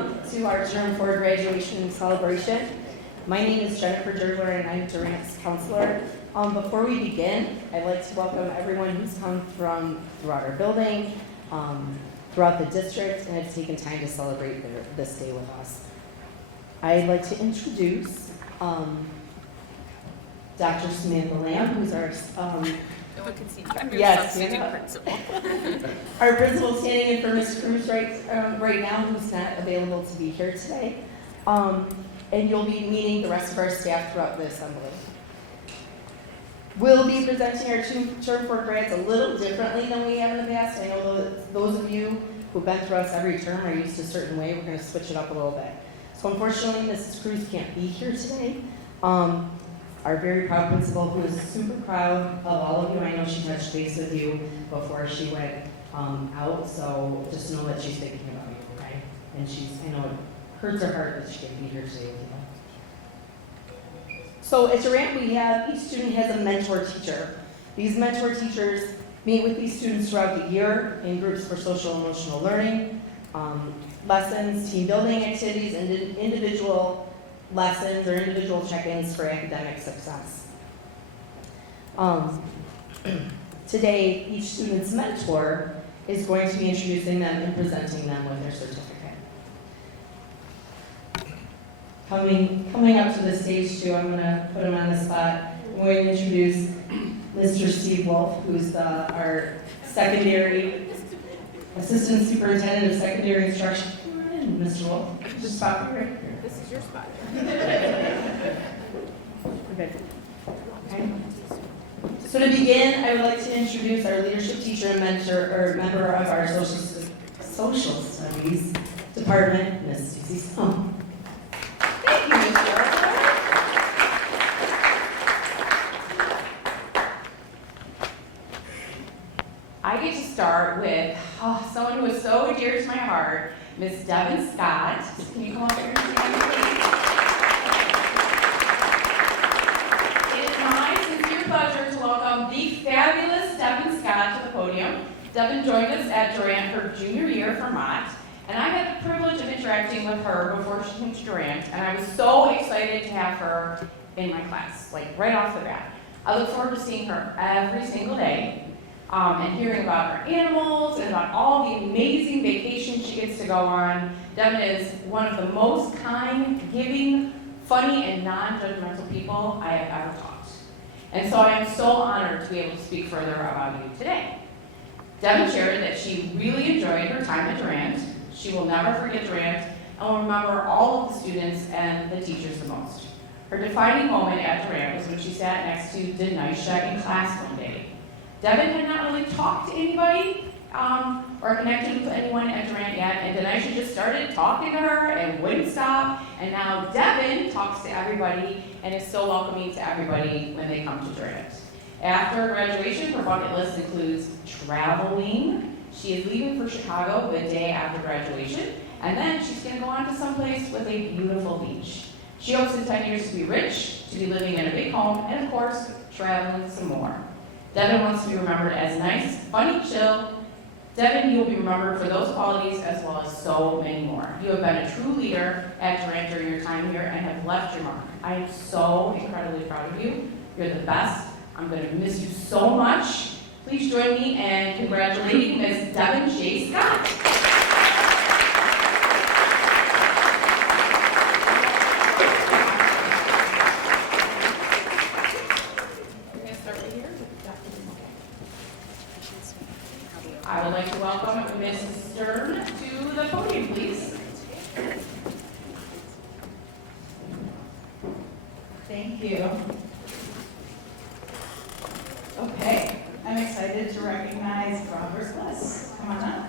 welcome to our Term 4 graduation celebration. My name is Jennifer Durant and I'm Durant's counselor. Before we begin, I'd like to welcome everyone who's come from throughout our building, throughout the district, and has taken time to celebrate this day with us. I'd like to introduce Dr. Samantha Lamb, who's our principal. Our principal standing in for Ms. Cruz right now, who's not available to be here today. And you'll be meeting the rest of our staff throughout the assembly. We'll be presenting our Term 4 grads a little differently than we have in the past. I know those of you who've been through us every term are used to a certain way. We're going to switch it up a little bit. So unfortunately, Mrs. Cruz can't be here today. Our very proud principal, who is super proud of all of you. I know she touched base with you before she went out, so just know that she's thinking about you, okay? And I know it hurts her heart that she can't be here today with you. So at Durant, each student has a mentor teacher. These mentor teachers meet with these students throughout the year in groups for social and emotional learning, lessons, team building activities, and individual lessons or individual check-ins for academic success. Today, each student's mentor is going to be introducing them and presenting them with their certificate. Coming up to the stage too, I'm going to put him on the spot. I'm going to introduce Mr. Steve Wolf, who's our secondary assistant superintendent of secondary instruction. Come on in, Mr. Wolf. Just spot right here. This is your spot. Good. Okay. So to begin, I would like to introduce our leadership teacher and member of our social studies department, Ms. Susie Sloan. Thank you, Ms. Dorothy. I get to start with someone who is so dear to my heart, Miss Devin Scott. Can you come up here and stand, please? It is my sincere pleasure to welcome the fabulous Devin Scott to the podium. Devin joined us at Durant her junior year from Mott, and I had the privilege of interacting with her before she came to Durant, and I was so excited to have her in my class, like right off the bat. I look forward to seeing her every single day. And hearing about her animals and about all the amazing vacations she gets to go on. Devin is one of the most kind, giving, funny, and non-judgmental people I have ever taught. And so I am so honored to be able to speak further about you today. Devin shared that she really enjoyed her time at Durant. She will never forget Durant and will remember all of the students and the teachers the most. Her defining moment at Durant was when she sat next to Denisha in class one day. Devin had not really talked to anybody or connected with anyone at Durant yet, and Denisha just started talking to her and wouldn't stop. And now Devin talks to everybody and is so welcoming to everybody when they come to Durant. After graduation, her bucket list includes traveling. She is leaving for Chicago the day after graduation, and then she's going to go on to someplace with a beautiful beach. She hopes in 10 years to be rich, to be living in a big home, and of course, traveling some more. Devin wants to be remembered as nice, funny, chill. Devin, you will be remembered for those qualities as well as so many more. You have been a true leader at Durant during your time here and have left your mark. I am so incredibly proud of you. You're the best. I'm going to miss you so much. Please join me in congratulating Ms. Devin J. Scott. I would like to welcome Ms. Stern to the podium, please. Thank you. Okay, I'm excited to recognize Robert Bliss. Come on up.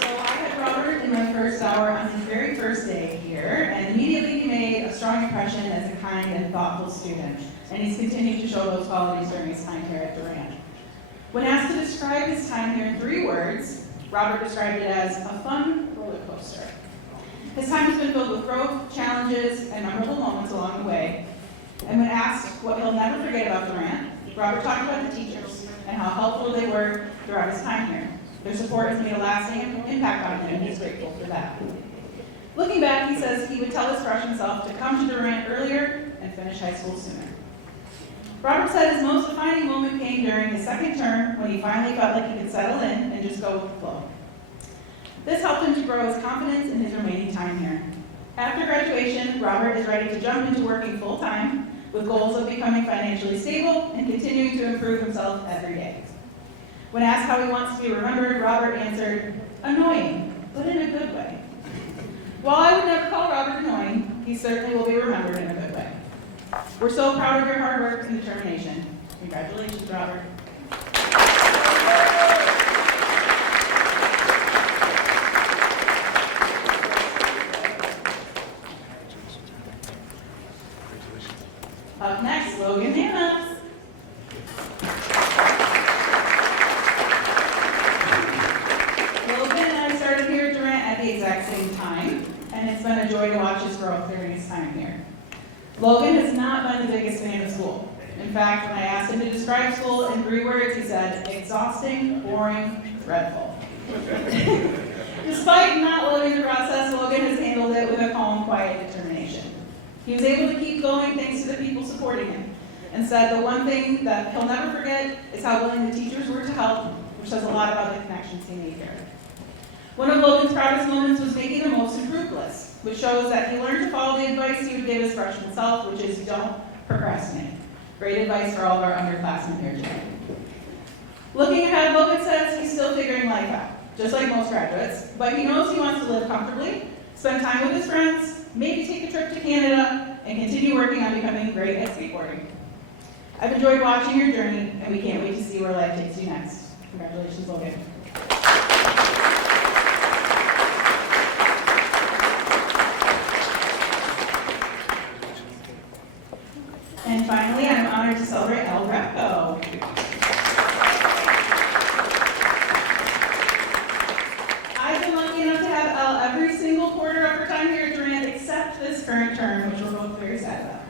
So I had Robert in my first hour on his very first day here, and immediately he made a strong impression as a kind and thoughtful student. And he's continued to show those qualities during his time here at Durant. When asked to describe his time here in 3 words, Robert described it as a fun roller coaster. His time has been filled with growth, challenges, and memorable moments along the way. And when asked what he'll never forget about Durant, Robert talked about the teachers. and how helpful they were throughout his time here. Their support has made a lasting impact on him, and he's grateful for that. Looking back, he says he would tell his freshman self to come to Durant earlier and finish high school sooner. Robert said his most defining moment came during his second term when he finally felt like he could settle in and just go with the flow. This helped him to grow his confidence in his remaining time here. After graduation, Robert is ready to jump into working full-time with goals of becoming financially stable and continuing to improve himself every day. When asked how he wants to be remembered, Robert answered, "Annoying, but in a good way." While I would never call Robert annoying, he certainly will be remembered in a good way. We're so proud of your hard work and determination. Congratulations, Robert. Up next, Logan Hannah. Logan and I started here at Durant at the exact same time, and it's been a joy to watch his growth during his time here. Logan has not been the biggest fan of school. In fact, when I asked him to describe school in 3 words, he said, exhausting, boring, dreadful. Despite not loving the process, Logan has handled it with a calm, quiet determination. He was able to keep going thanks to the people supporting him, and said the one thing that he'll never forget is how willing the teachers were to help, which says a lot about the connections he made here. One of Logan's proudest moments was making the most improved list, which shows that he learned to follow the advice he would give his freshman self, which is don't procrastinate. Great advice for all of our underclassmen here today. Looking ahead, Logan says he's still figuring life out, just like most graduates, but he knows he wants to live comfortably, spend time with his friends, maybe take a trip to Canada, and continue working on becoming great at skateboarding. I've enjoyed watching your journey, and we can't wait to see where life takes you next. Congratulations, Logan. And finally, I'm honored to celebrate El Greco. I've been lucky enough to have Elle every single quarter of her time here at Durant, except this current term, which we're both very sad about.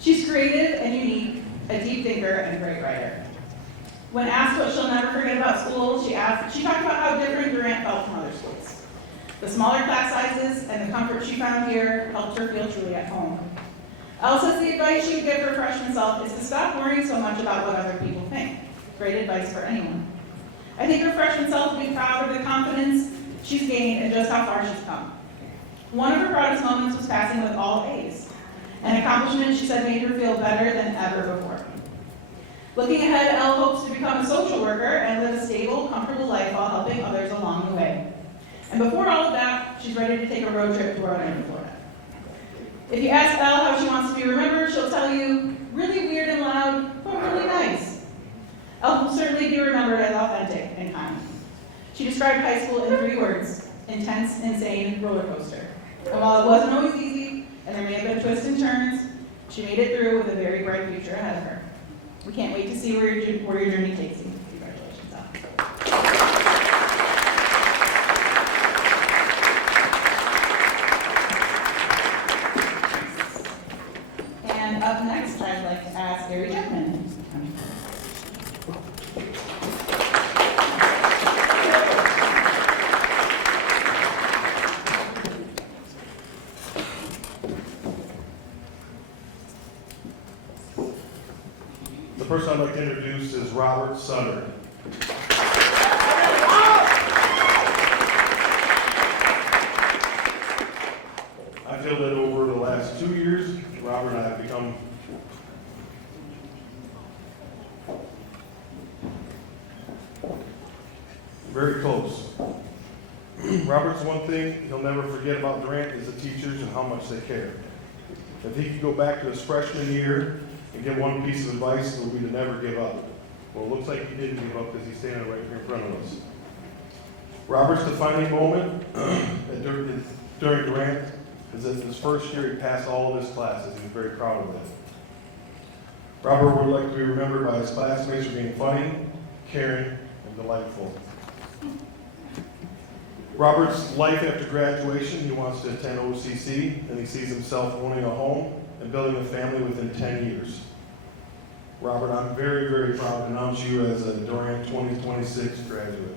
She's creative and unique, a deep thinker, and a great writer. When asked what she'll never forget about school, she talked about how different Durant felt from other schools. The smaller class sizes and the comfort she found here helped her feel truly at home. Elle says the advice she would give her freshman self is to stop worrying so much about what other people think. Great advice for anyone. I think her freshman self would be proud of the confidence she's gained and just how far she's come. One of her proudest moments was passing with all A's, an accomplishment she said made her feel better than ever before. Looking ahead, Elle hopes to become a social worker and live a stable, comfortable life while helping others along the way. And before all of that, she's ready to take a road trip to Orlando, Florida. If you ask Elle how she wants to be remembered, she'll tell you, really weird and loud, but really nice. Elle will certainly be remembered as authentic and kind. She described high school in 3 words, intense, insane, roller coaster. And while it wasn't always easy, and there may have been twists and turns, she made it through with a very bright future ahead of her. We can't wait to see where your journey takes you. Congratulations, Elle. And up next, I'd like to ask Gary Jackman. The person I'd like to introduce is Robert Sutter. I feel that over the last 2 years, Robert and I have become very close. Robert's one thing he'll never forget about Durant is the teachers and how much they care. If he could go back to his freshman year and give one piece of advice, it would be to never give up. Well, it looks like he didn't give up because he's standing right here in front of us. Robert's defining moment during Durant is that his first year he passed all of his classes. He was very proud of that. Robert would like to be remembered by his classmates for being funny, caring, and delightful. Robert's life after graduation, he wants to attend OCC, and he sees himself owning a home and building a family within 10 years. Robert, I'm very, very proud to announce you as a Durant 2026 graduate.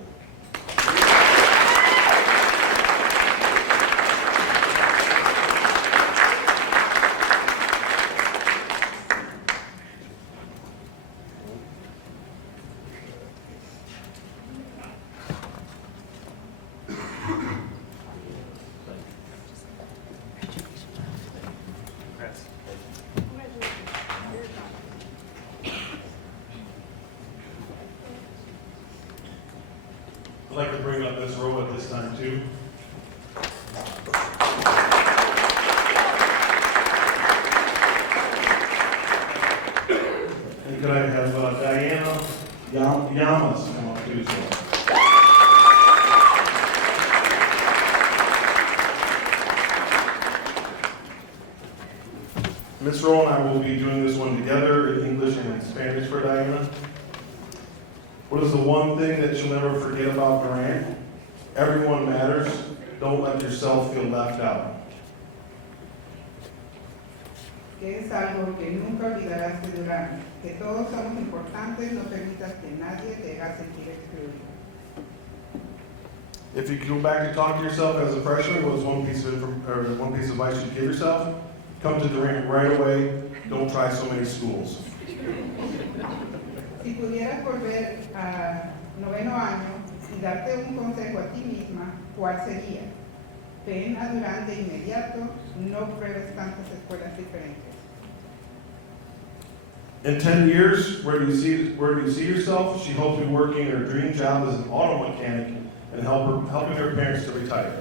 I'd like to bring up Ms. Rowe at this time too. And could I have Diana Yamas come up too as well. Ms. Rowe and I will be doing this one together in English and in Spanish for Diana. What is the one thing that you'll never forget about Durant? Everyone matters. Don't let yourself feel left out. Que es algo que nunca olvidarás de Durant, que todos somos importantes, no permitas que nadie te haga sentir excluido. If you go back and talk to yourself as a freshman, what is one piece of advice you'd give yourself? Come to Durant right away. Don't try so many schools. Si pudieras volver a noveno año y darte un consejo a ti misma, ¿cuál sería? Ven a Durant de inmediato, no pruebes tantas escuelas diferentes. In 10 years, where do you see yourself? She hopes to be working her dream job as an auto mechanic and helping her parents to retire.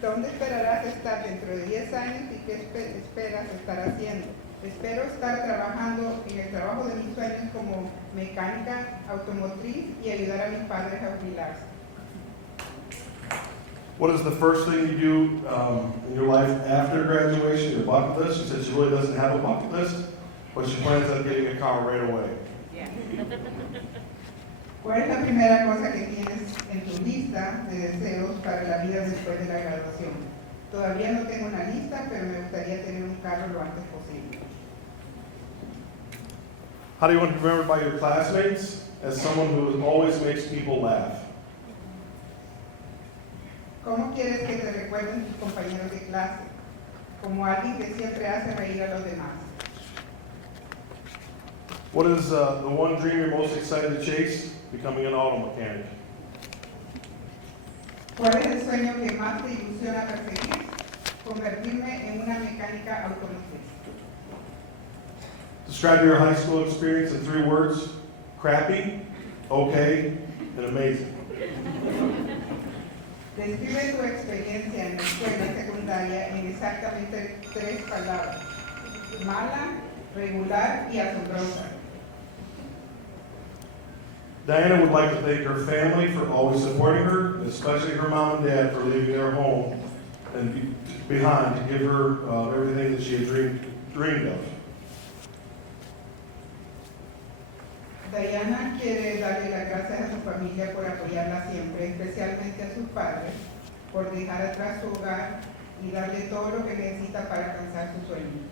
¿Dónde esperarás estar dentro de 10 años y qué esperas estar haciendo? Espero estar trabajando en el trabajo de mis sueños como mecánica automotriz y ayudar a mis padres a jubilarse. What is the first thing you do in your life after graduation, your bucket list? She said she really doesn't have a bucket list, but she plans on getting a car right away. ¿Cuál es la primera cosa que tienes en tu lista de deseos para la vida después de la graduación? Todavía no tengo una lista, pero me gustaría tener un carro lo antes posible. How do you want to be remembered by your classmates? As someone who always makes people laugh. ¿Cómo quieres que te recuerden tus compañeros de clase? Como alguien que siempre hace reír a los demás. What is the one dream you're most excited to chase? Becoming an auto mechanic. ¿Cuál es el sueño que más te ilusiona perseguir? Convertirme en una mecánica automotriz. Describe your high school experience in 3 words. Crappy, okay, and amazing. Describe tu experiencia en la escuela secundaria en exactamente 3 palabras. Mala, regular y asombrosa. Diana would like to thank her family for always supporting her, especially her mom and dad for leaving their home and behind to give her everything that she had dreamed of. Diana quiere darle las gracias a su familia por apoyarla siempre, especialmente a sus padres, por dejar atrás su hogar y darle todo lo que necesita para alcanzar su sueño.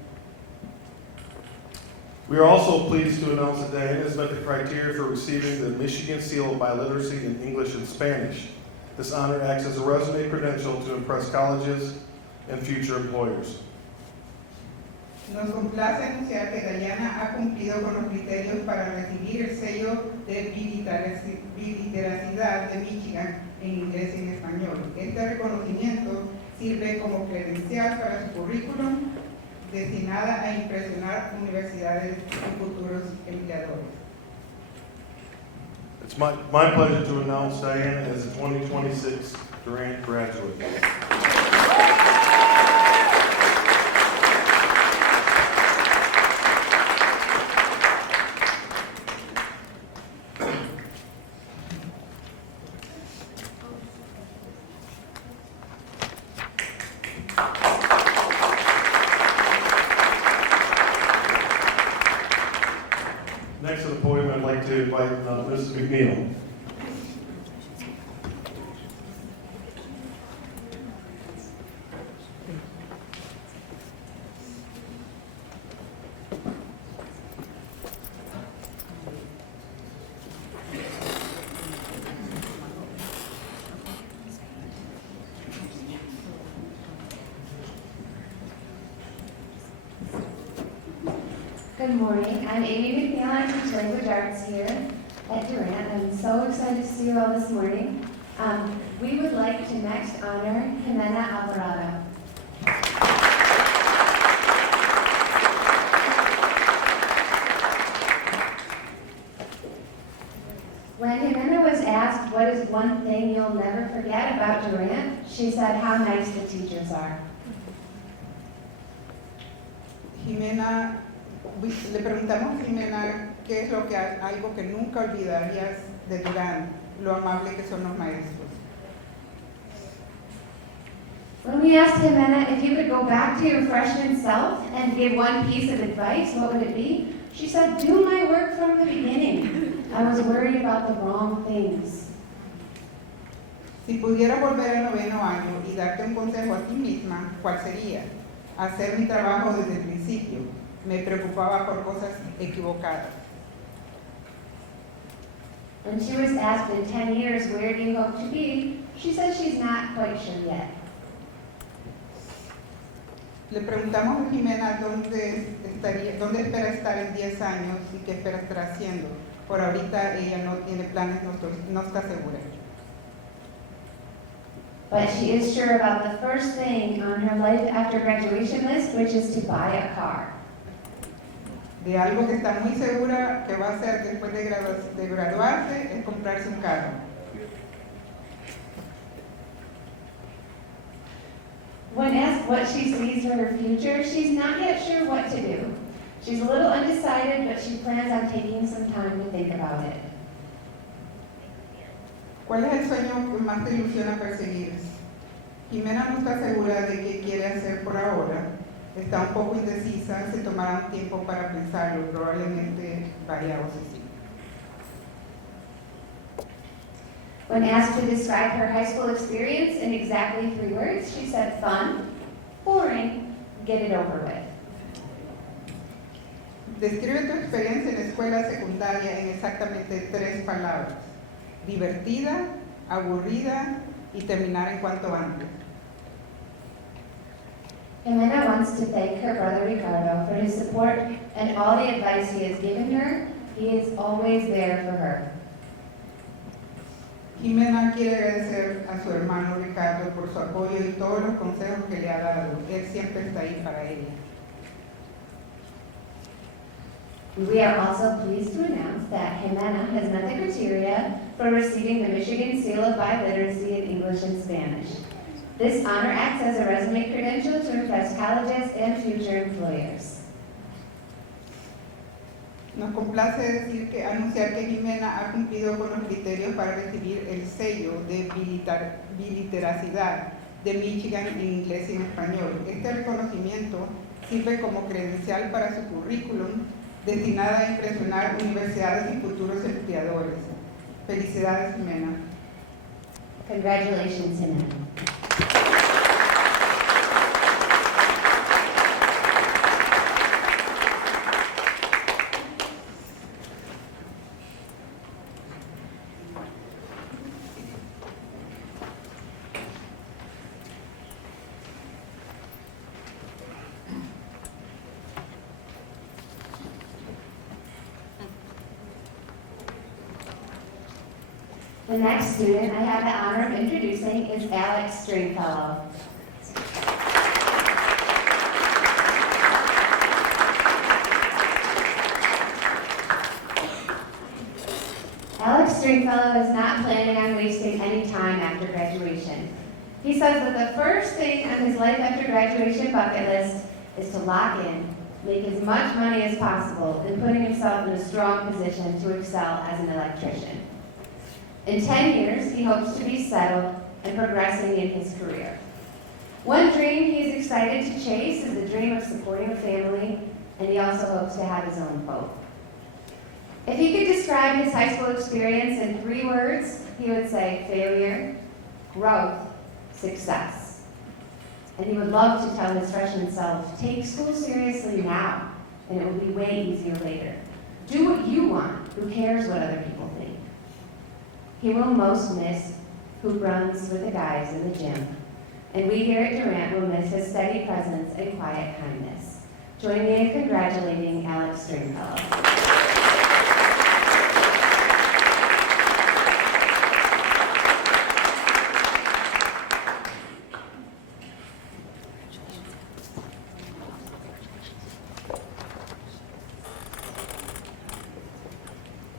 We are also pleased to announce that Diana has met the criteria for receiving the Michigan Seal of Biliteracy in English and Spanish. This honor acts as a resume credential to impress colleges and future employers. Nos complace anunciar que Diana ha cumplido con los criterios para recibir el sello de biliteracidad de Michigan en inglés y en español. Este reconocimiento sirve como credencial para su currículum destinada a impresionar universidades y futuros empleadores. It's my pleasure to announce Diana as a 2026 Durant graduate. Next to the podium, I'd like to invite Mrs. McNeil. Good morning. I'm Amy McNeil. I teach language arts here at Durant. I'm so excited to see you all this morning. We would like to next honor Jimena Alvarado. When Jimena was asked what is one thing you'll never forget about Durant, she said how nice the teachers are. Jimena, le preguntamos a Jimena qué es lo que algo que nunca olvidarías de Durant, lo amable que son los maestros. When we asked Jimena if you could go back to your freshman self and give one piece of advice, what would it be? She said, do my work from the beginning. I was worried about the wrong things. Si pudiera volver al noveno año y darte un consejo a ti misma, ¿cuál sería? Hacer mi trabajo desde el principio. Me preocupaba por cosas equivocadas. When she was asked in 10 years, where do you hope to be? She said she's not quite sure yet. Le preguntamos a Jimena dónde espera estar en 10 años y qué espera estar haciendo. Por ahorita ella no tiene planes, no está segura. But she is sure about the first thing on her life after graduation list, which is to buy a car. De algo que está muy segura que va a hacer después de graduarse es comprarse un carro. When asked what she sees for her future, she's not yet sure what to do. She's a little undecided, but she plans on taking some time to think about it. ¿Cuál es el sueño que más te ilusiona perseguir? Jimena no está segura de qué quiere hacer por ahora. Está un poco indecisa, se tomará un tiempo para pensarlo, probablemente variados así. When asked to describe her high school experience in exactly 3 words, she said fun, boring, get it over with. Describe tu experiencia en la escuela secundaria en exactamente 3 palabras. Divertida, aburrida y terminar en cuanto antes. Jimena wants to thank her brother Ricardo for his support and all the advice he has given her. He is always there for her. Jimena quiere agradecer a su hermano Ricardo por su apoyo y todos los consejos que le ha dado. Él siempre está ahí para ella. We are also pleased to announce that Jimena has met the criteria for receiving the Michigan Seal of Biliteracy in English and Spanish. This honor acts as a resume credential to impress colleges and future employers. Nos complace anunciar que Jimena ha cumplido con los criterios para recibir el sello de biliteracidad de Michigan en inglés y en español. Este reconocimiento sirve como credencial para su currículum destinada a impresionar universidades y futuros empleadores. Felicidades, Jimena. Congratulations, Jimena. The next student I have the honor of introducing is Alex Stringfellow. Alex Stringfellow is not planning on wasting any time after graduation. He says that the first thing on his life after graduation bucket list is to lock in, make as much money as possible, and putting himself in a strong position to excel as an electrician. In 10 years, he hopes to be settled and progressing in his career. One dream he is excited to chase is the dream of supporting a family, and he also hopes to have his own boat. If he could describe his high school experience in 3 words, he would say failure, growth, success. And he would love to tell his freshman self, take school seriously now, and it will be way easier later. Do what you want. Who cares what other people think? He will most miss hoop runs with the guys in the gym. And we here at Durant will miss his steady presence and quiet kindness. Join me in congratulating Alex Stringfellow.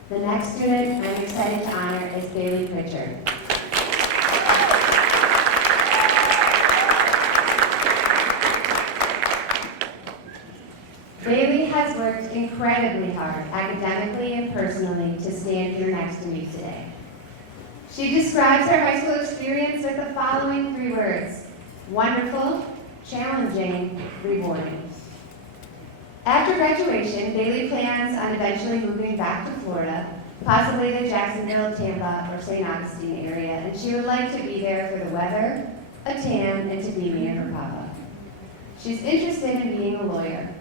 The next student I'm excited to honor is Bailey Pritchard. Bailey has worked incredibly hard, academically and personally, to stand here next to me today. She describes her high school experience with the following 3 words: wonderful, challenging, rewarding. After graduation, Bailey plans on eventually moving back to Florida, possibly the Jacksonville, Tampa, or St. Augustine area, and she would like to be there for the weather, a tan, and to be near her papa. She's interested in being a lawyer.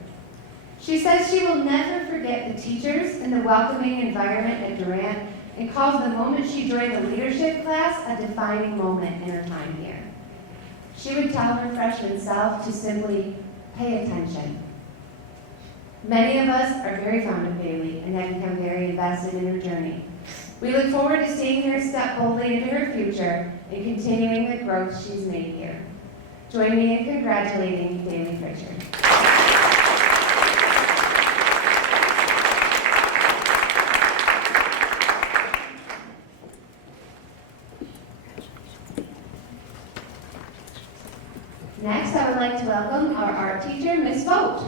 She says she will never forget the teachers and the welcoming environment at Durant, and calls the moment she joined the leadership class a defining moment in her time here. She would tell her freshman self to simply pay attention. Many of us are very fond of Bailey and have become very invested in her journey. We look forward to seeing her step boldly into her future and continuing the growth she's made here. Join me in congratulating Bailey Pritchard. Next, I would like to welcome our art teacher, Ms. Vogt.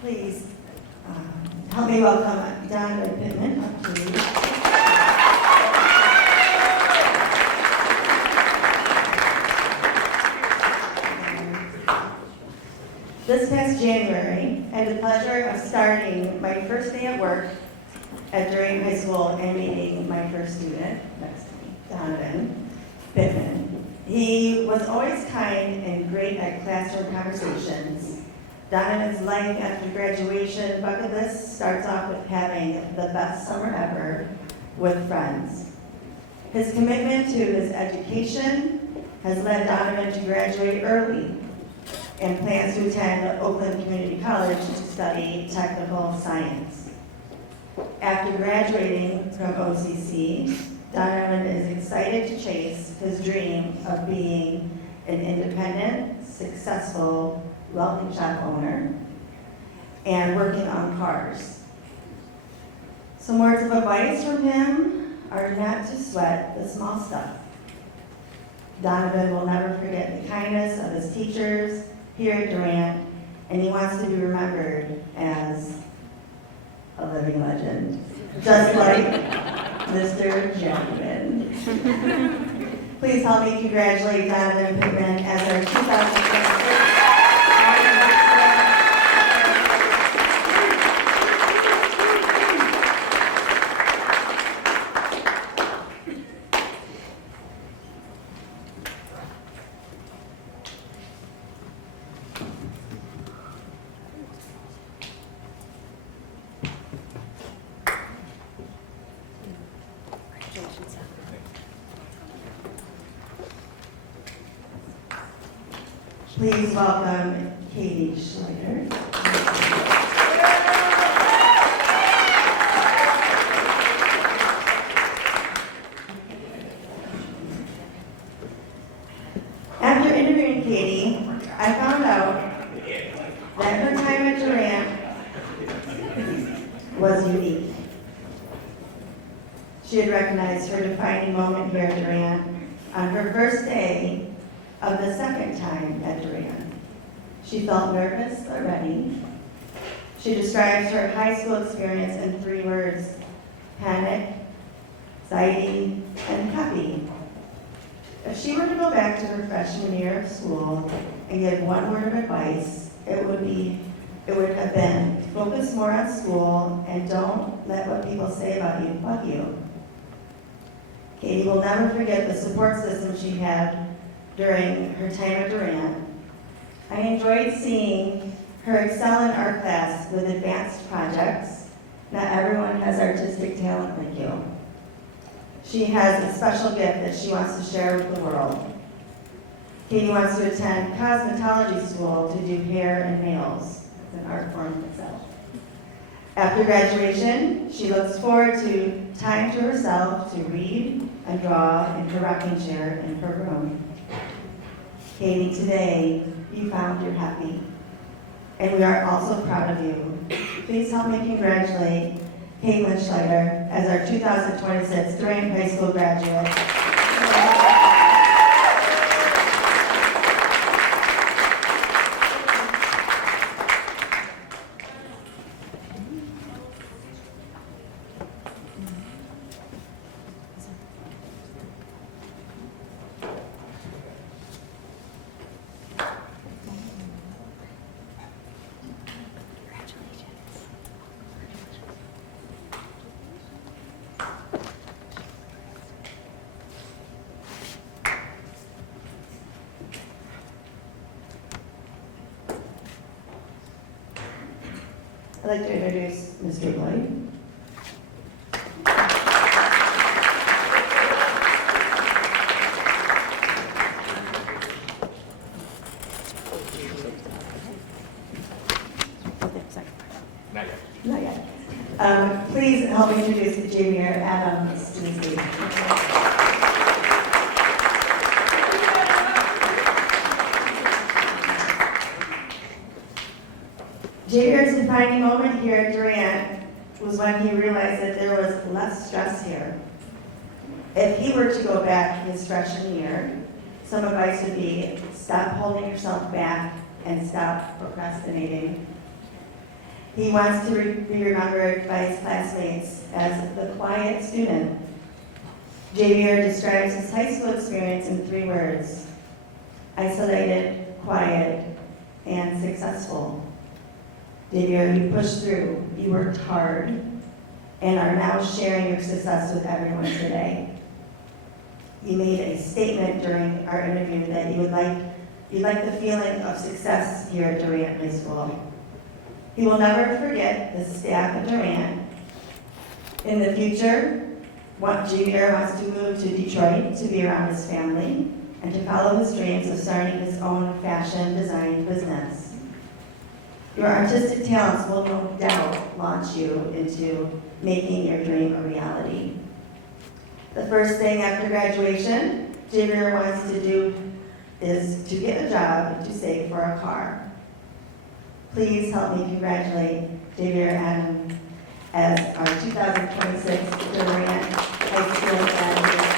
Please help me welcome Donovan Pittman up to you. This past January, I had the pleasure of starting my first day at work at Durant High School and meeting my first student next to me, Donovan Pittman. He was always kind and great at classroom conversations. Donovan's life after graduation bucket list starts off with having the best summer ever with friends. His commitment to his education has led Donovan to graduate early and plans to attend Oakland Community College to study technical science. After graduating from OCC, Donovan is excited to chase his dream of being an independent, successful welding shop owner and working on cars. Some words of advice from him are not to sweat the small stuff. Donovan will never forget the kindness of his teachers here at Durant, and he wants to be remembered as a living legend, just like Mr. Gentleman. Please help me congratulate Donovan Pittman as our 2026 Please welcome Katie Schleider. After interviewing Katie, I found out that her time at Durant was unique. She had recognized her defining moment here at Durant on her first day of the second time at Durant. She felt nervous but ready. She describes her high school experience in 3 words: panic, anxiety, and happy. If she were to go back to her freshman year of school and give one word of advice, it would have been focus more on school and don't let what people say about you bug you. Katie will never forget the support system she had during her time at Durant. I enjoyed seeing her excel in art class with advanced projects Not everyone has artistic talent like you. She has a special gift that she wants to share with the world. Katie wants to attend cosmetology school to do hair and nails. It's an art form itself. After graduation, she looks forward to time to herself to read and draw in her rocking chair in her room. Katie, today you found your happy, and we are also proud of you. Please help me congratulate Caitlin Schleider as our 2026 Durant High School graduate. I'd like to introduce Mr. Lloyd. Not yet. Not yet. Please help me introduce Javier Adams to the stage. Javier's defining moment here at Durant was when he realized that there was less stress here. If he were to go back his freshman year, some advice would be stop holding yourself back and stop procrastinating. He wants to be remembered by his classmates as the quiet student. Javier describes his high school experience in 3 words: isolated, quiet, and successful. Javier, you pushed through, you worked hard, and are now sharing your success with everyone today. You made a statement during our interview that you'd like the feeling of success here at Durant High School. He will never forget the staff at Durant. In the future, Javier wants to move to Detroit to be around his family and to follow his dreams of starting his own fashion design business. Your artistic talents will no doubt launch you into making your dream a reality. The first thing after graduation Javier wants to do is to get a job and to save for a car. Please help me congratulate Javier Adams as our 2026 Durant High School graduate.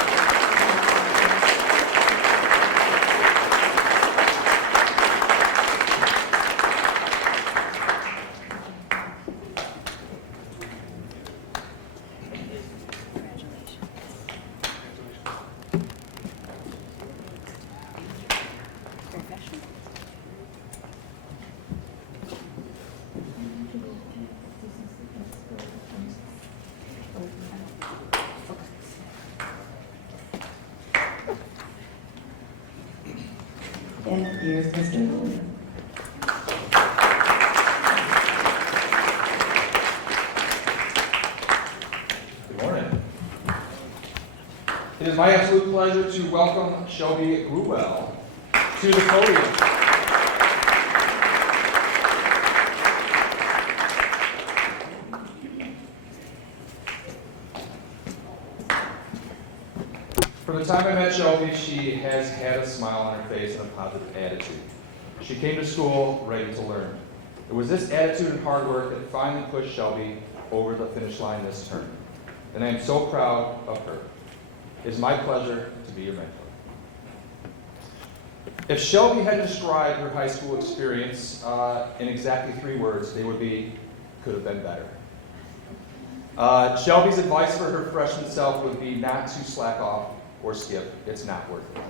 And here's Mr. Lloyd. Good morning. It is my absolute pleasure to welcome Shelby Gruwell to the podium. From the time I met Shelby, she has had a smile on her face and a positive attitude. She came to school ready to learn. It was this attitude and hard work that finally pushed Shelby over the finish line this term. And I am so proud of her. It is my pleasure to be your mentor. If Shelby had described her high school experience in exactly 3 words, they would be, could have been better. Shelby's advice for her freshman self would be not to slack off or skip. It's not worth it.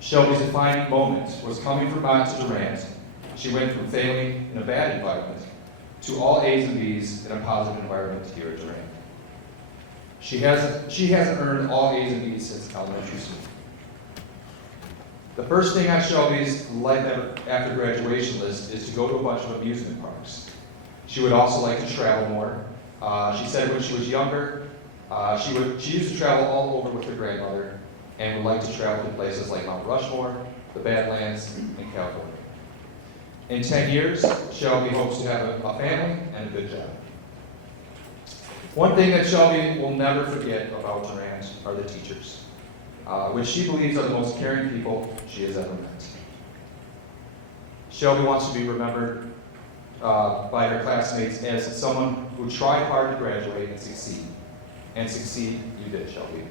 Shelby's defining moment was coming from Mott to Durant. She went from failing in a bad environment to all A's and B's in a positive environment here at Durant. She hasn't earned all A's and B's since elementary school. The first thing on Shelby's life after graduation list is to go to a bunch of amusement parks. She would also like to travel more. She said when she was younger, she used to travel all over with her grandmother and would like to travel to places like Mount Rushmore, the Badlands, and California. In 10 years, Shelby hopes to have a family and a good job. One thing that Shelby will never forget about Durant are the teachers, which she believes are the most caring people she has ever met. Shelby wants to be remembered by her classmates as someone who tried hard to graduate and succeed. And succeed you did, Shelby.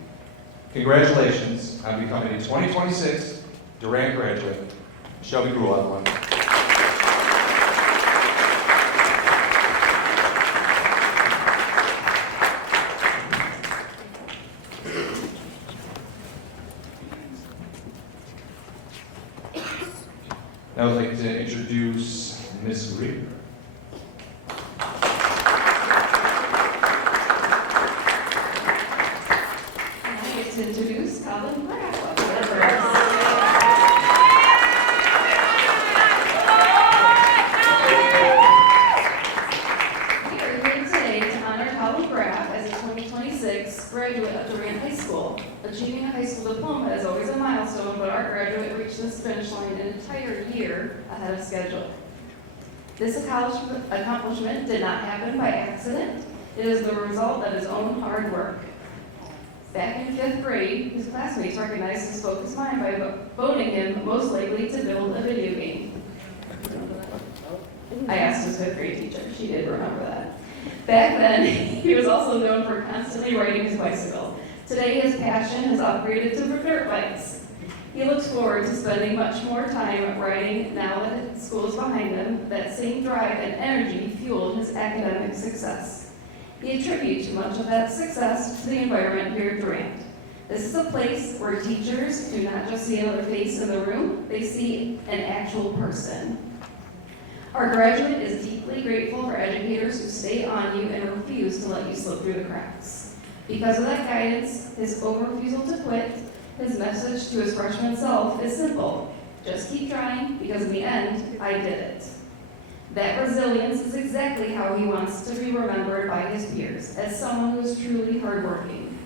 Congratulations on becoming a 2026 Durant graduate. Shelby grew up one. Now I'd like to introduce Ms. Reader. I get to introduce Colin Graff. We are here today to honor Colin Graff as a 2026 graduate of Durant High School. Achieving a high school diploma is always a milestone, but our graduate reached this finish line an entire year ahead of schedule. This accomplishment did not happen by accident. It is the result of his own hard work. Back in 5th grade, his classmates recognized his focused mind by voting him most likely to build a video game. I asked his 5th grade teacher. She did remember that. Back then, he was also known for constantly riding his bicycle. Today, his passion has upgraded to dirt bikes. He looks forward to spending much more time riding now that school is behind him. That same drive and energy fueled his academic success. He attributes much of that success to the environment here at Durant. This is a place where teachers do not just see another face in the room, they see an actual person. Our graduate is deeply grateful for educators who stay on you and refuse to let you slip through the cracks. Because of that guidance, his refusal to quit, his message to his freshman self is simple. Just keep trying, because in the end, I did it. That resilience is exactly how he wants to be remembered by his peers, as someone who is truly hardworking.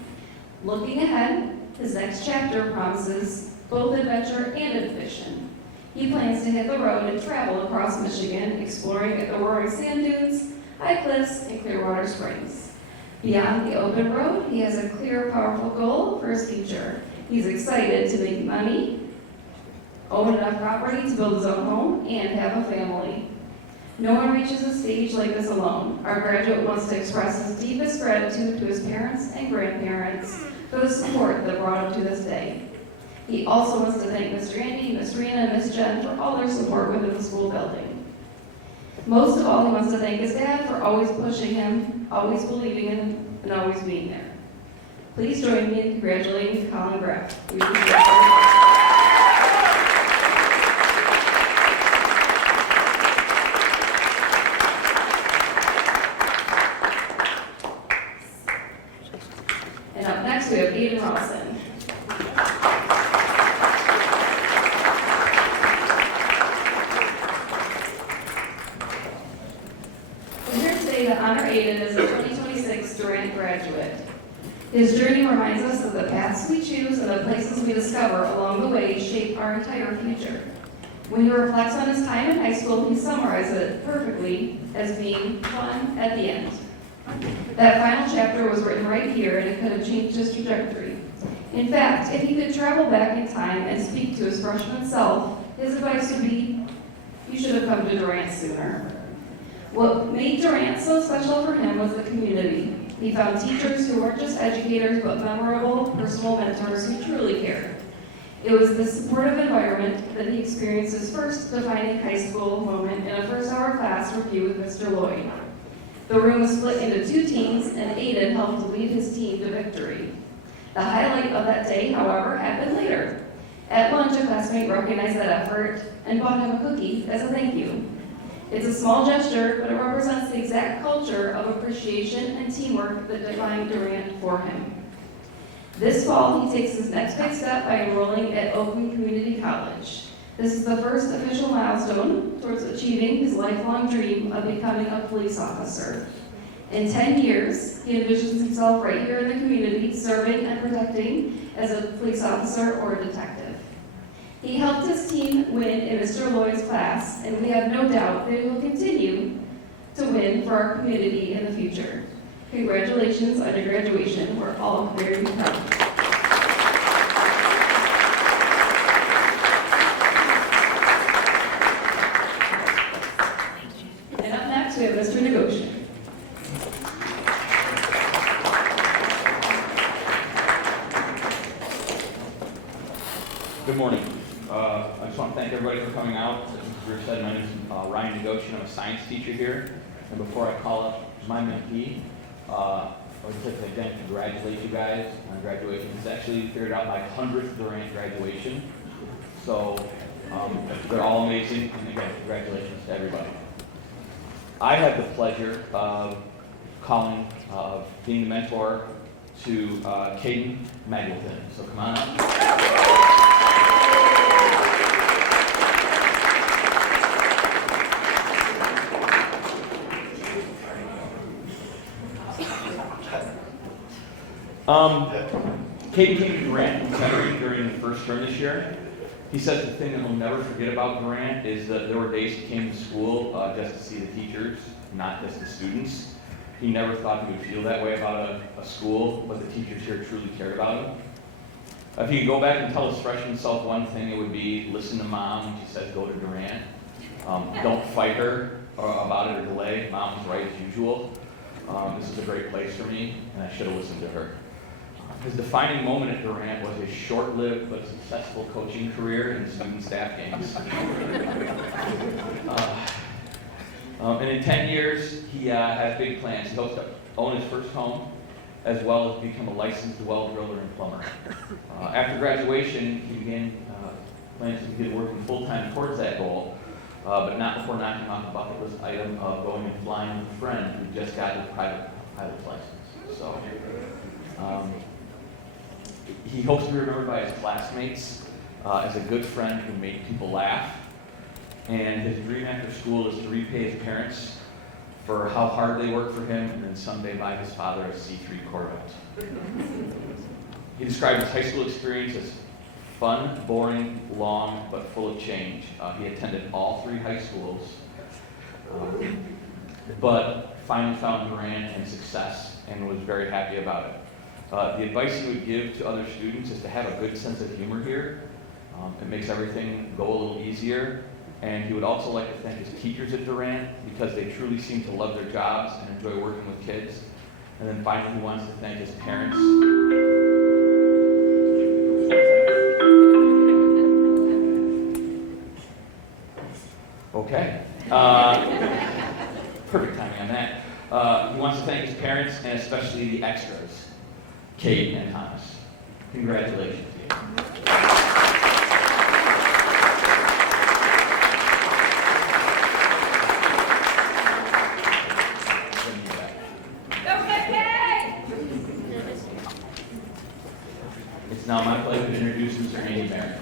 Looking ahead, his next chapter promises both adventure and ambition. He plans to hit the road and travel across Michigan, exploring the roaring sand dunes, high cliffs, and Clearwater Springs. Beyond the open road, he has a clear, powerful goal for his future. He's excited to make money, own enough property to build his own home, and have a family. No one reaches a stage like this alone. Our graduate wants to express his deepest gratitude to his parents and grandparents for the support that brought him to this day. He also wants to thank Mr. Andy, Ms. Rena, and Ms. Jen for all their support within the school building. Most of all, he wants to thank his dad for always pushing him, always believing in him, and always being there. Please join me in congratulating Colin Graff. And up next, we have Aiden Rawson. We're here today to honor Aiden as a 2026 Durant graduate. His journey reminds us that the paths we choose and the places we discover along the way shape our entire future. When he reflects on his time in high school, he summarizes it perfectly as being fun at the end. That final chapter was written right here, and it could have changed his trajectory. In fact, if he could travel back in time and speak to his freshman self, his advice would be, you should have come to Durant sooner. What made Durant so special for him was the community. He found teachers who weren't just educators, but memorable, personal mentors who truly cared. It was this supportive environment that he experienced his first defining high school moment in a first-hour class review with Mr. Lloyd. The room was split into two teams, and Aiden helped to lead his team to victory. The highlight of that day, however, happened later. At lunch, a classmate recognized that effort and bought him a cookie as a thank you. It's a small gesture, but it represents the exact culture of appreciation and teamwork that defined Durant for him. This fall, he takes his next big step by enrolling at Oakland Community College. This is the first official milestone towards achieving his lifelong dream of becoming a police officer. In 10 years, he envisions himself right here in the community, serving and protecting as a police officer or a detective. He helped his team win in Mr. Lloyd's class, and we have no doubt that he will continue to win for our community in the future. Congratulations on your graduation. We're all very proud. And up next, we have Mr. Negotian. Good morning. I just want to thank everybody for coming out. As Mr. Greer said, my name is Ryan Negotian. I'm a science teacher here. And before I call up my mentee, I would just like to again congratulate you guys on graduation. It's actually figured out my 100th Durant graduation. So they're all amazing. And again, congratulations to everybody. I had the pleasure of being the mentor to Caden Magleton. So come on up. Caden came to Durant during the first term this year. He says the thing that he'll never forget about Durant is that there were days he came to school just to see the teachers, not just the students. He never thought he would feel that way about a school, but the teachers here truly cared about him. If he could go back and tell his freshman self one thing, it would be listen to mom when she says go to Durant. Don't fight her about it or delay. Mom's right as usual. This is a great place for me, and I should have listened to her. His defining moment at Durant was his short-lived but successful coaching career in student staff games. And in 10 years, he has big plans. He hopes to own his first home, as well as become a licensed well driller and plumber. After graduation, he began plans to begin working full-time towards that goal, but not before knocking off the bucket list item of going and flying with a friend who just got his private pilot's license. So, he hopes to be remembered by his classmates as a good friend who made people laugh. And his dream after school is to repay his parents for how hard they worked for him and then someday buy his father a C3 Corvette. He described his high school experience as fun, boring, long, but full of change. He attended all 3 high schools, but finally found Durant and success and was very happy about it. The advice he would give to other students is to have a good sense of humor here. It makes everything go a little easier. And he would also like to thank his teachers at Durant because they truly seem to love their jobs and enjoy working with kids. And then finally, he wants to thank his parents. Okay. Perfect timing on that. He wants to thank his parents and especially the extras, Kate and Thomas. Congratulations. It's now my pleasure to introduce Mr. Andy Barrett.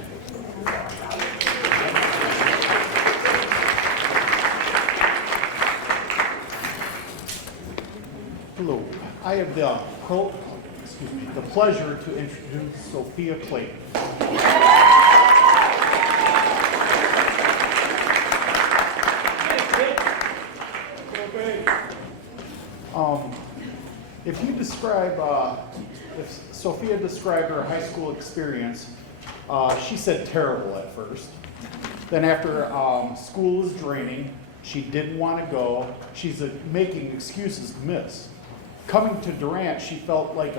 Hello, I have the pleasure to introduce Sophia Clayton. If Sophia described her high school experience, she said terrible at first. Then after school is draining, she didn't want to go. She's making excuses to miss. Coming to Durant, she felt like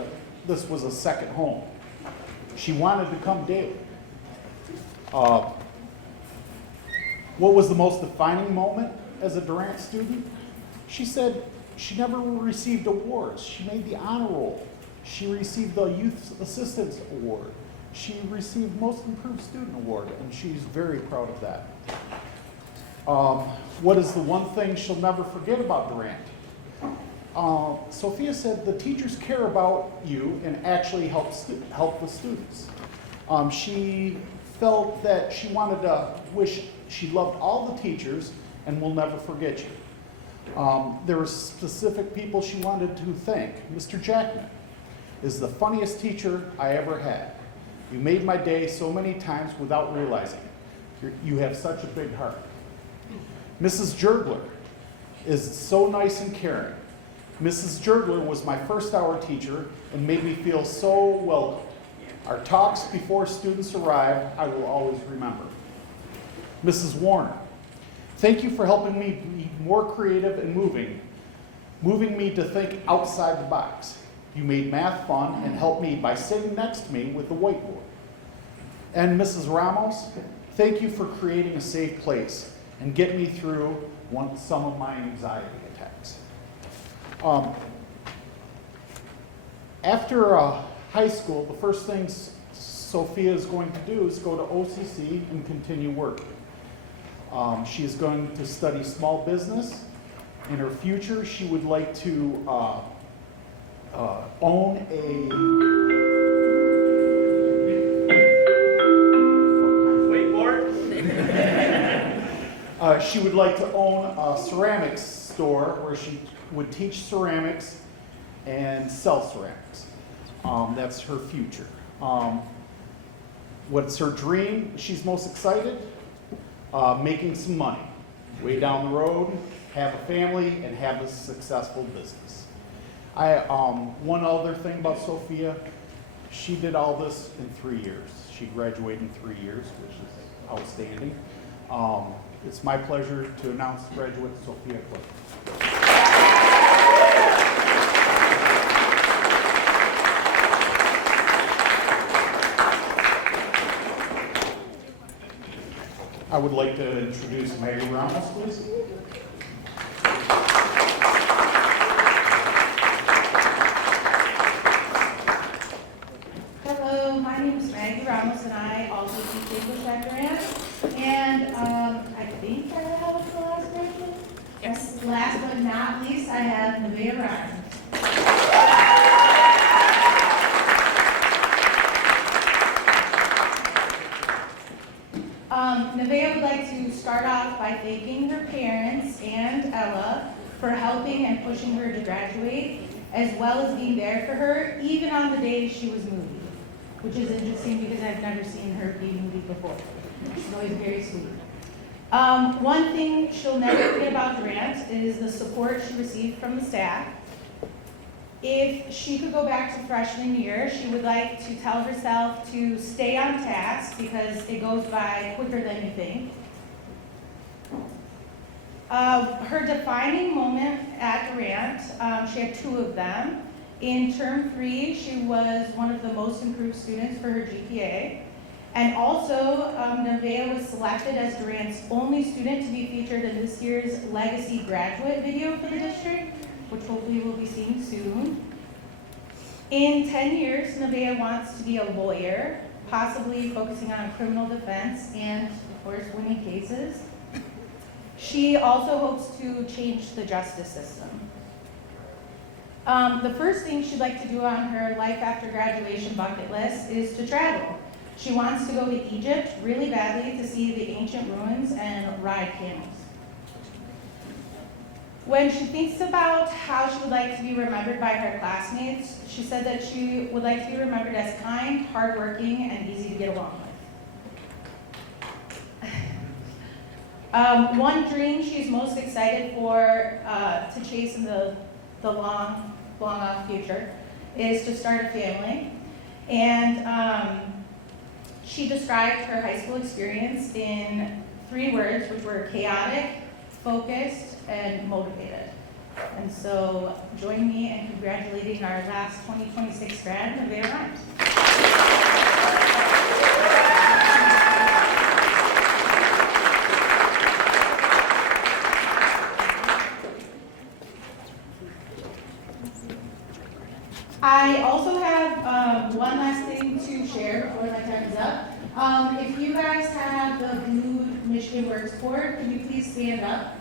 this was a second home. She wanted to come daily. What was the most defining moment as a Durant student? She said she never received awards. She made the honor roll. She received the Youth Assistance Award. She received Most Improved Student Award, and she's very proud of that. What is the one thing she'll never forget about Durant? Sophia said the teachers care about you and actually help the students. She felt that she wanted to wish she loved all the teachers and will never forget you. There were specific people she wanted to thank. Mr. Jackman is the funniest teacher I ever had. You made my day so many times without realizing it. You have such a big heart. Mrs. Jurgler is so nice and caring. Mrs. Jurgler was my first hour teacher and made me feel so welcome. Our talks before students arrived, I will always remember. Mrs. Warner, thank you for helping me be more creative and moving me to think outside the box. You made math fun and helped me by sitting next to me with the whiteboard. And Mrs. Ramos, thank you for creating a safe place and getting me through some of my anxiety attacks. After high school, the first thing Sophia is going to do is go to OCC and continue working. She is going to study small business. In her future, she would like to own a she would like to own a ceramics store where she would teach ceramics and sell ceramics. That's her future. What's her dream? She's most excited? Making some money. Way down the road, have a family, and have a successful business. One other thing about Sophia, she did all this in 3 years. She graduated in 3 years, which is outstanding. It's my pleasure to announce graduate Sophia Clay. I would like to introduce Maggie Ramos, please. Hello, my name is Maggie Ramos, and I also teach English at Durant. And I think I have the last graduate. Yes. Last but not least, I have Nevaeh Ryan. Nevaeh would like to start off by thanking her parents and Ella for helping and pushing her to graduate, as well as being there for her, even on the day she was moody, which is interesting because I've never seen her be moody before. She's always very sweet. One thing she'll never forget about Durant is the support she received from the staff. If she could go back to freshman year, she would like to tell herself to stay on task because it goes by quicker than you think. Her defining moment at Durant, she had 2 of them. In term 3, she was one of the most improved students for her GPA. And also, Nevaeh was selected as Durant's only student to be featured in this year's Legacy graduate video for the district, which hopefully we'll be seeing soon. In 10 years, Nevaeh wants to be a lawyer, possibly focusing on criminal defense and, of course, winning cases. She also hopes to change the justice system. The first thing she'd like to do on her life after graduation bucket list is to travel. She wants to go to Egypt really badly to see the ancient ruins and ride camels. When she thinks about how she would like to be remembered by her classmates, she said that she would like to be remembered as kind, hardworking, and easy to get along with. One dream she's most excited for to chase in the long off future is to start a family. And she described her high school experience in 3 words, which were chaotic, focused, and motivated. And so join me in congratulating our last 2026 grad, Nevaeh Ryan. I also have one last thing to share before my time is up. If you guys have the blue Michigan Works board, can you please stand up?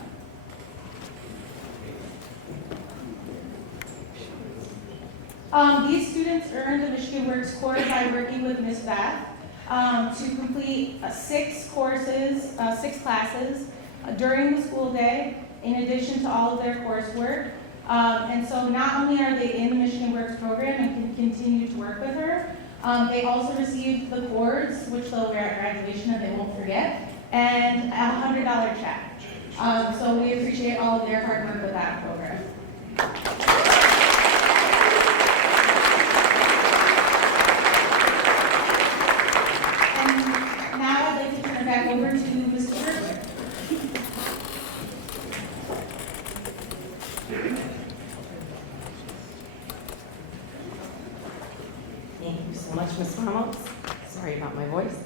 These students earned the Michigan Works Core by working with Ms. Beth. to complete 6 courses, 6 classes during the school day, in addition to all of their coursework. And so not only are they in the Michigan Works program and can continue to work with her, they also received the cords, which they'll wear at graduation and they won't forget, and a $100 check. So we appreciate all of their hard work with that program. And now I'd like to turn it back over to Mr. Berkowitz. Thank you so much, Ms. Ramos. Sorry about my voice.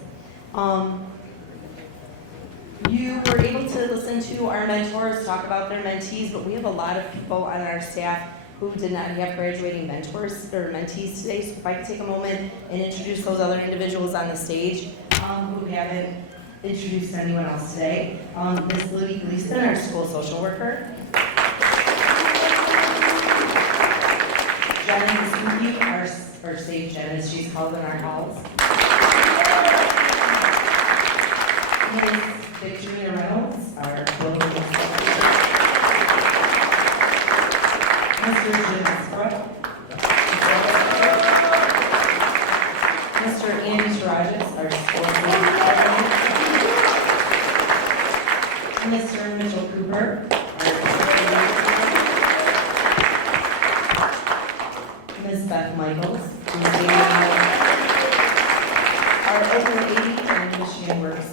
You were able to listen to our mentors talk about their mentees, but we have a lot of people on our staff who did not have graduating mentors or mentees today. So if I could take a moment and introduce those other individuals on the stage who haven't introduced anyone else today. Ms. Libby Gleason, our school social worker. Jen Masuki, our safe Jen, as she's called in our halls. Ms. Victorina Reynolds, our building inspector. Mr. Jim Esbrook. Mr. Andy Tarajas, our school superintendent. Mr. Mitchell Cooper, Ms. Beth Michaels, our over 80 and Michigan Works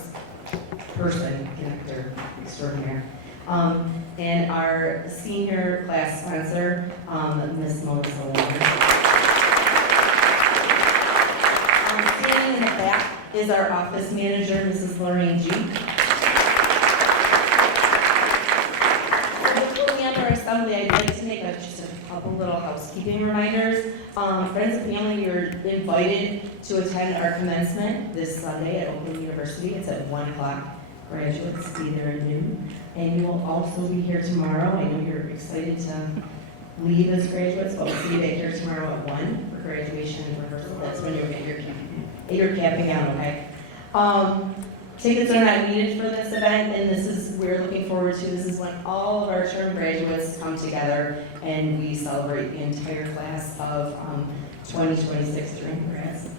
person, connector extraordinaire, and our senior class sponsor, Ms. Melissa Warner. Standing in the back is our office manager, Mrs. Lorraine G. Before we end our assembly, I'd like to make just a couple little housekeeping reminders. Friends and family, you're invited to attend our commencement this Sunday at Oakland University. It's at 1 o'clock. Graduates, be there at noon. And you will also be here tomorrow. I know you're excited to leave as graduates, but we'll see you back here tomorrow at 1 for graduation and rehearsal. That's when you'll get your capping gown, okay? Tickets are not needed for this event, and we're looking forward to, this is when all of our term graduates come together and we celebrate the entire class of 2026 Durant grads.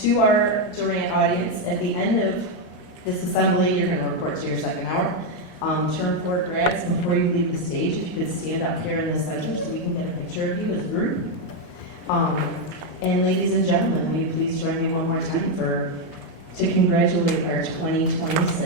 To our Durant audience, at the end of this assembly, you're going to report to your second hour. Term 4 grads, before you leave the stage, if you could stand up here in the center so we can get a picture of you as a group. And ladies and gentlemen, will you please join me one more time to congratulate our 2026